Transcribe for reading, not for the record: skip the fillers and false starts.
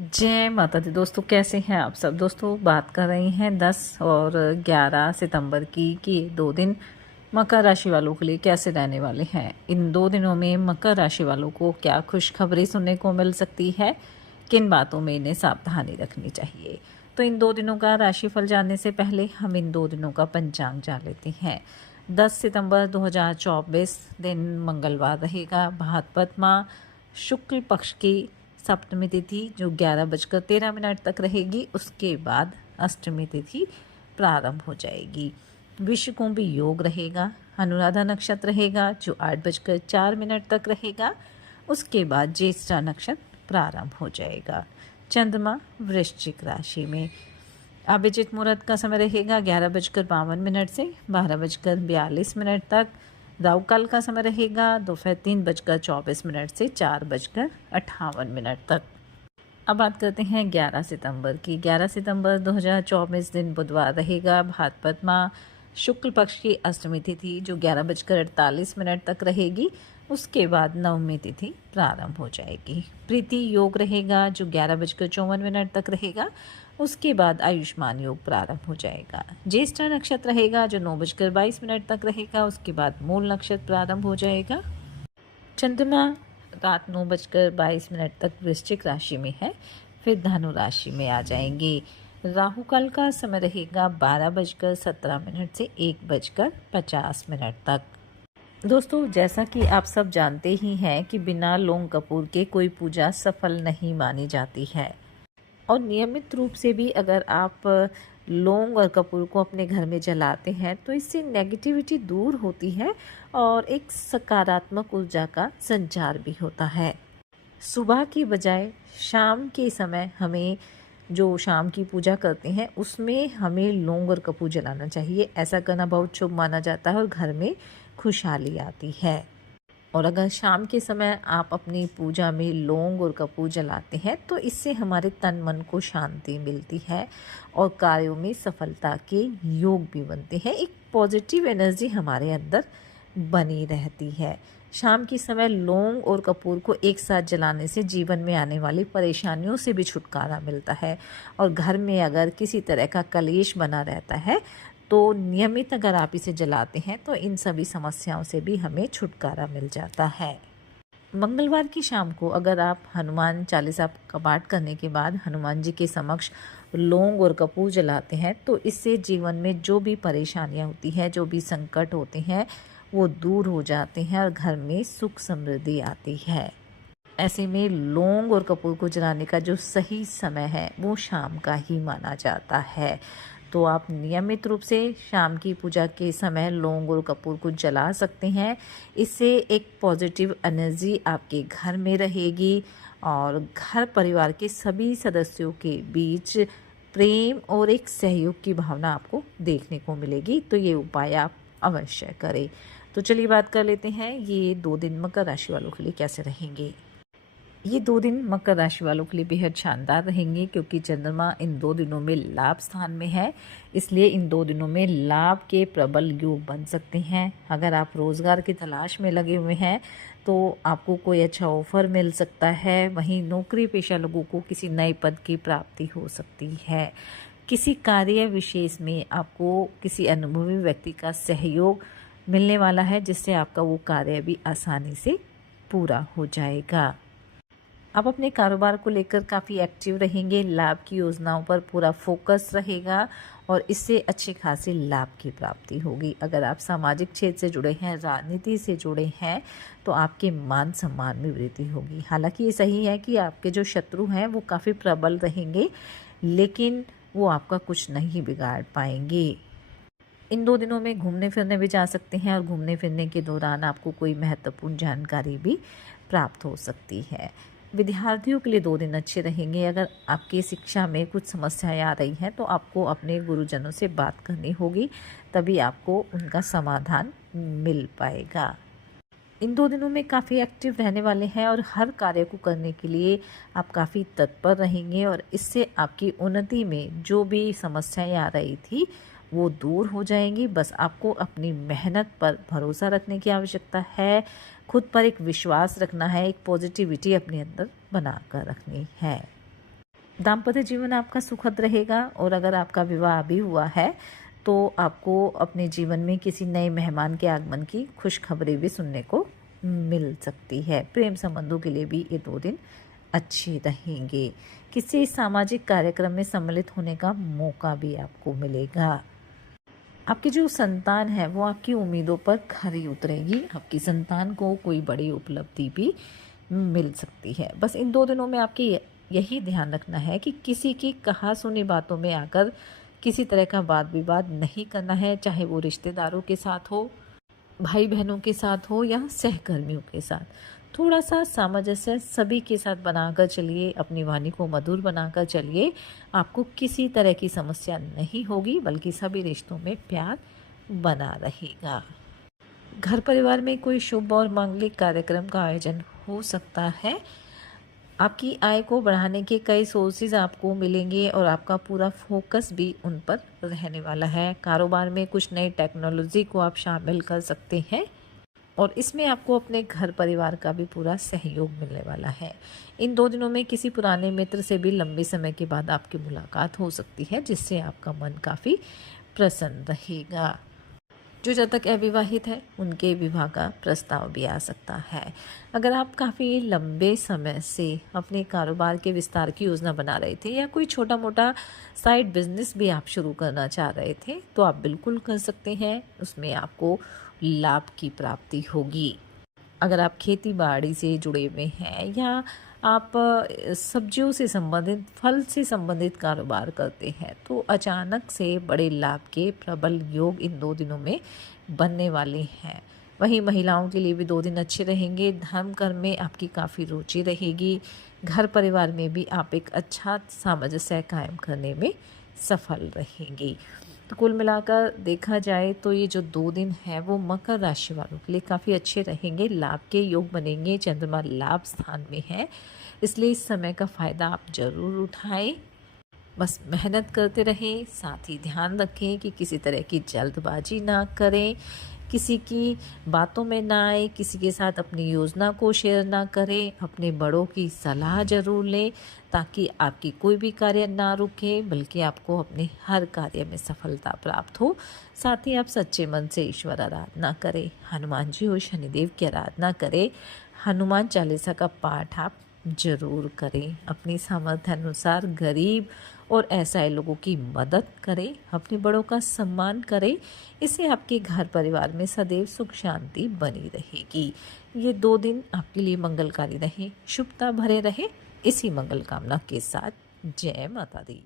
जय माता दी। दोस्तों कैसे हैं आप सब। दोस्तों बात कर रही हैं 10 और 11 सितंबर की कि 2 दिन मकर राशि वालों के लिए कैसे रहने वाले हैं। इन 2 दिनों में मकर राशि वालों को क्या खुशखबरी सुनने को मिल सकती है, किन बातों में इन्हें सावधानी रखनी चाहिए। तो इन 2 दिनों का राशिफल जानने से पहले हम इन 2 दिनों का पंचांग जान लेते हैं। 10 सितंबर 2024 दिन मंगलवार रहेगा। भाद्रपद शुक्ल पक्ष की सप्तमी तिथि जो 11:13 तक रहेगी। उसके बाद अष्टमी तिथि प्रारंभ हो जाएगी। विश्वकुंभी योग रहेगा। अनुराधा नक्षत्र रहेगा जो 8:04 तक रहेगा। उसके बाद ज्येष्ठा नक्षत्र प्रारंभ हो जाएगा। चंद्रमा वृश्चिक राशि में। अभिजित मुहूर्त का समय रहेगा 11:52 से 12:42 तक। राहु काल का समय रहेगा दोपहर 3:24 से 4:58 तक। अब बात करते हैं 11 सितंबर की। 11 सितंबर 2024 दिन बुधवार रहेगा। भाद्रपद शुक्ल पक्ष की अष्टमी तिथि जो 11:48 तक रहेगी। उसके बाद नवमी तिथि प्रारंभ हो जाएगी। प्रीति योग रहेगा जो 11:54 तक रहेगा। उसके बाद आयुष्मान योग प्रारंभ हो जाएगा। ज्येष्ठा नक्षत्र रहेगा जो 9:22 तक रहेगा। उसके बाद मूल नक्षत्र प्रारंभ हो जाएगा। चंद्रमा रात 9:22 तक वृश्चिक राशि में है, फिर धनु राशि में आ जाएंगे। राहु काल का समय रहेगा 12:17 से 1:50 तक। दोस्तों जैसा कि आप सब जानते ही हैं कि बिना लौंग कपूर के कोई पूजा सफल नहीं मानी जाती है, और नियमित रूप से भी अगर आप लौंग और कपूर को अपने घर में जलाते हैं तो इससे नेगेटिविटी दूर होती है और एक सकारात्मक ऊर्जा का संचार भी होता है। सुबह की बजाय शाम के समय हमें जो शाम की पूजा करते हैं उसमें हमें लौंग और कपूर जलाना चाहिए। ऐसा करना बहुत शुभ माना जाता है और घर में खुशहाली आती है। और अगर शाम के समय आप अपनी पूजा में लौंग और कपूर जलाते हैं तो इससे हमारे तन मन को शांति मिलती है और कार्यों में सफलता के योग भी बनते हैं। एक पॉजिटिव एनर्जी हमारे अंदर बनी रहती है। शाम के समय लौंग और कपूर को एक साथ जलाने से जीवन में आने वाली परेशानियों से भी छुटकारा मिलता है। और घर में अगर किसी तरह का कलेश बना रहता है तो नियमित अगर आप इसे जलाते हैं तो इन सभी समस्याओं से भी हमें छुटकारा मिल जाता है। मंगलवार की शाम को अगर आप हनुमान चालीसा का पाठ करने के बाद हनुमान जी के समक्ष लौंग और कपूर जलाते हैं तो इससे जीवन में जो भी परेशानियां होती हैं, जो भी संकट होते हैं वो दूर हो जाते हैं और घर में सुख समृद्धि आती है। ऐसे में लौंग और कपूर को जलाने का जो सही समय है वो शाम का ही माना जाता है। तो आप नियमित रूप से शाम की पूजा के समय लौंग और कपूर को जला सकते हैं। इससे एक पॉजिटिव एनर्जी आपके घर में रहेगी और घर परिवार के सभी सदस्यों के बीच प्रेम और एक सहयोग की भावना आपको देखने को मिलेगी। तो ये उपाय आप अवश्य करें। तो चलिए बात कर लेते हैं ये 2 दिन मकर राशि वालों के लिए कैसे रहेंगे। ये 2 दिन मकर राशि वालों के लिए बेहद शानदार रहेंगे क्योंकि चंद्रमा इन 2 दिनों में लाभ स्थान में है। इसलिए इन 2 दिनों में लाभ के प्रबल योग बन सकते हैं। अगर आप रोज़गार की तलाश में लगे हुए हैं तो आपको कोई अच्छा ऑफर मिल सकता है। वहीं नौकरी पेशा लोगों को किसी नए पद की प्राप्ति हो सकती है। किसी कार्य विशेष में आपको किसी अनुभवी व्यक्ति का सहयोग मिलने वाला है जिससे आपका वो कार्य भी आसानी से पूरा हो जाएगा। आप अपने कारोबार को लेकर काफ़ी एक्टिव रहेंगे। लाभ की योजनाओं पर पूरा फोकस रहेगा और इससे अच्छे खासे लाभ की प्राप्ति होगी। अगर आप सामाजिक क्षेत्र से जुड़े हैं, राजनीति से जुड़े हैं तो आपके मान सम्मान में वृद्धि होगी। हालांकि ये सही है कि आपके जो शत्रु हैं वो काफ़ी प्रबल रहेंगे, लेकिन वो आपका कुछ नहीं बिगाड़ पाएंगे। इन 2 दिनों में घूमने फिरने भी जा सकते हैं और घूमने फिरने के दौरान आपको कोई महत्वपूर्ण जानकारी भी प्राप्त हो सकती है। विद्यार्थियों के लिए 2 दिन अच्छे रहेंगे। अगर आपकी शिक्षा में कुछ समस्याएं आ रही हैं तो आपको अपने गुरुजनों से बात करनी होगी, तभी आपको उनका समाधान मिल पाएगा। इन 2 दिनों में काफ़ी एक्टिव रहने वाले हैं और हर कार्य को करने के लिए आप काफ़ी तत्पर रहेंगे और इससे आपकी उन्नति में जो भी समस्याएं आ रही थी वो दूर हो जाएंगी। बस आपको अपनी मेहनत पर भरोसा रखने की आवश्यकता है, खुद पर एक विश्वास रखना है, एक पॉजिटिविटी अपने अंदर बना कर रखनी है। दाम्पत्य जीवन आपका सुखद रहेगा और अगर आपका विवाह अभी हुआ है तो आपको अपने जीवन में किसी नए मेहमान के आगमन की खुशखबरी भी सुनने को मिल सकती है। प्रेम संबंधों के लिए भी ये 2 दिन अच्छे रहेंगे। किसी सामाजिक कार्यक्रम में सम्मिलित होने का मौका भी आपको मिलेगा। आपकी जो संतान है वो आपकी उम्मीदों पर खरी उतरेगी। आपकी संतान को कोई बड़ी उपलब्धि भी मिल सकती है। बस इन 2 दिनों में आपकी यही ध्यान रखना है कि किसी की कहा सुनी बातों में आकर किसी तरह का वाद विवाद नहीं करना है, चाहे वो रिश्तेदारों के साथ हो, भाई बहनों के साथ हो या सहकर्मियों के साथ। थोड़ा सा सामंजस्य सभी के साथ बनाकर चलिए, अपनी वाणी को मधुर बनाकर चलिए। आपको किसी तरह की समस्या नहीं होगी, बल्कि सभी रिश्तों में प्यार बना रहेगा। घर परिवार में कोई शुभ और मांगलिक कार्यक्रम का आयोजन हो सकता है। आपकी आय को बढ़ाने के कई सोर्सेज आपको मिलेंगे और आपका पूरा फोकस भी उन पर रहने वाला है। कारोबार में कुछ नई टेक्नोलॉजी को आप शामिल कर सकते हैं और इसमें आपको अपने घर परिवार का भी पूरा सहयोग मिलने वाला है। इन 2 दिनों में किसी पुराने मित्र से भी लंबे समय के बाद आपकी मुलाकात हो सकती है, जिससे आपका मन काफ़ी प्रसन्न रहेगा। जो जब तक अविवाहित है उनके विवाह का प्रस्ताव भी आ सकता है। अगर आप काफ़ी लंबे समय से अपने कारोबार के विस्तार की योजना बना रहे थे या कोई छोटा मोटा साइड बिजनेस भी आप शुरू करना चाह रहे थे तो आप बिल्कुल कर सकते हैं। उसमें आपको लाभ की प्राप्ति होगी। अगर आप खेती बाड़ी से जुड़े हुए हैं या आप सब्जियों से संबंधित, फल से संबंधित कारोबार करते हैं तो अचानक से बड़े लाभ के प्रबल योग इन 2 दिनों में बनने वाले हैं। वहीं महिलाओं के लिए भी 2 दिन अच्छे रहेंगे। धर्म कर्म में आपकी काफ़ी रुचि रहेगी। घर परिवार में भी आप एक अच्छा सामंजस्य कायम करने में सफल रहेंगी। तो कुल मिलाकर देखा जाए तो ये जो 2 दिन हैं वो मकर राशि वालों के लिए काफ़ी अच्छे रहेंगे। लाभ के योग बनेंगे। चंद्रमा लाभ स्थान में है, इसलिए इस समय का फ़ायदा आप ज़रूर उठाएं। बस मेहनत करते रहें, साथ ही ध्यान रखें कि किसी तरह की जल्दबाजी ना करें, किसी की बातों में ना आए, किसी के साथ अपनी योजना को शेयर ना करें। अपने बड़ों की सलाह ज़रूर लें ताकि आपकी कोई भी कार्य ना रुके, बल्कि आपको अपने हर कार्य में सफलता प्राप्त हो। साथ ही आप सच्चे मन से ईश्वर आराधना करें, हनुमान जी और शनिदेव की आराधना करें। हनुमान चालीसा का पाठ आप ज़रूर करें। अपनी सामर्थ्य अनुसार गरीब और असहाय लोगों की मदद करें। अपने बड़ों का सम्मान करें। इससे आपके घर परिवार में सदैव सुख शांति बनी रहेगी। ये 2 दिन आपके लिए मंगलकारी रहे, शुभता भरे रहे। इसी मंगल कामना के साथ जय माता दी।